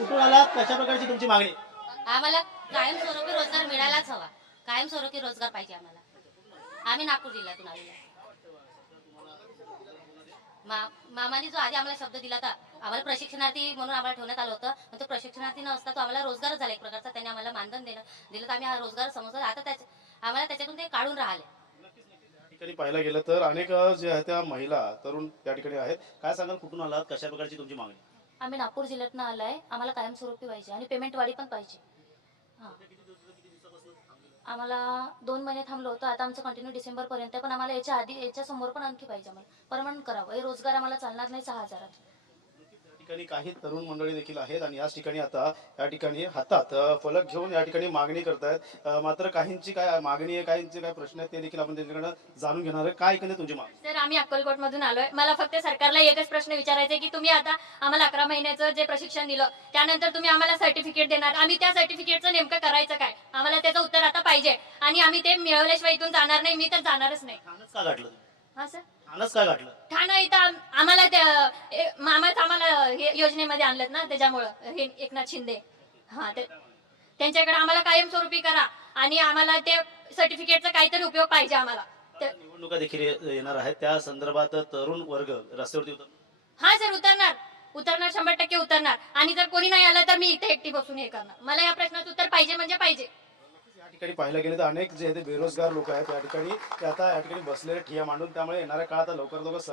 कुठून आला कशा प्रकारची तुमची मागणी आम्हाला कायमस्वरूपी रोजगार मिळायलाच हवा कायमस्वरूपी रोजगार पाहिजे आम्हाला आम्ही नागपूर जिल्ह्यातून आलो मामाने जो आधी आम्हाला शब्द दिला होता आम्हाला प्रशिक्षणार्थी म्हणून आम्हाला ठेवण्यात आलं होतं तो प्रशिक्षणार्थी न असता तो आम्हाला रोजगारच झाला एक प्रकारचा त्यांनी आम्हाला मानधन देणं दिलं तर आम्ही हा रोजगार समजतो आता त्याच आम्हाला त्याच्यातून ते काढून राहिले ठिकाणी पाहायला गेलं तर अनेक जे आहेत त्या महिला तरुण त्या ठिकाणी आहेत काय सांगाल कुठून आलात कशा प्रकारची तुमची मागणी आम्ही नागपूर जिल्ह्यातनं आलाय आम्हाला कायमस्वरूपी पाहिजे आणि पेमेंट वाढी पण पाहिजे आम्हाला दोन महिने थांबलो होतो आता आमचं कंटिन्यू डिसेंबरपर्यंत पण आम्हाला याच्या आधी याच्या समोर पण आणखी पाहिजे आम्हाला परमनंट करावं हे रोजगार आम्हाला चालणार नाही सहा हजारात ठिकाणी काही तरुण मंडळी देखील आहेत आणि याच ठिकाणी आता या ठिकाणी हातात फलक घेऊन या ठिकाणी मागणी करतायत मात्र काहींची काय मागणी आहे काहींचे काय प्रश्न आहेत ते देखील आपण जाणून घेणार आहे काय एकंदरीत तुमची मागणी सर आम्ही अक्कलकोट मधून आलोय मला फक्त सरकारला एकच प्रश्न विचारायचा की तुम्ही आता आम्हाला अकरा महिन्याचं जे प्रशिक्षण दिलं त्यानंतर तुम्ही आम्हाला सर्टिफिकेट देणार आम्ही त्या सर्टिफिकेटचं नेमकं करायचं काय आम्हाला त्याचं उत्तर आता पाहिजे आणि आम्ही ते मिळवल्याशिवाय इथून जाणार नाही मी तर जाणारच नाही का गाठलं आम्हाला आम्हाला हे योजनेमध्ये आणलं ना त्याच्यामुळं हे एकनाथ शिंदे हा ते त्यांच्याकडे आम्हाला कायमस्वरूपी करा आणि आम्हाला ते सर्टिफिकेटचा काहीतरी उपयोग पाहिजे आम्हाला निवडणुका देखील येणार आहेत त्या संदर्भात तरुण वर्ग रस्त्यावरती हा सर उतरणार उतरणार शंभर टक्के उतरणार आणि जर कोणी नाही आलं तर मी इथे एकटी बसून हे करणार मला या प्रश्नाचं उत्तर पाहिजे म्हणजे पाहिजे ठिकाणी पाहिलं गेले तर अनेक जे बेरोजगार लोक आहेत त्या ठिकाणी ते आता या ठिकाणी बसलेले ठिया मांडून त्यामुळे येणाऱ्या काळात लवकर लवकर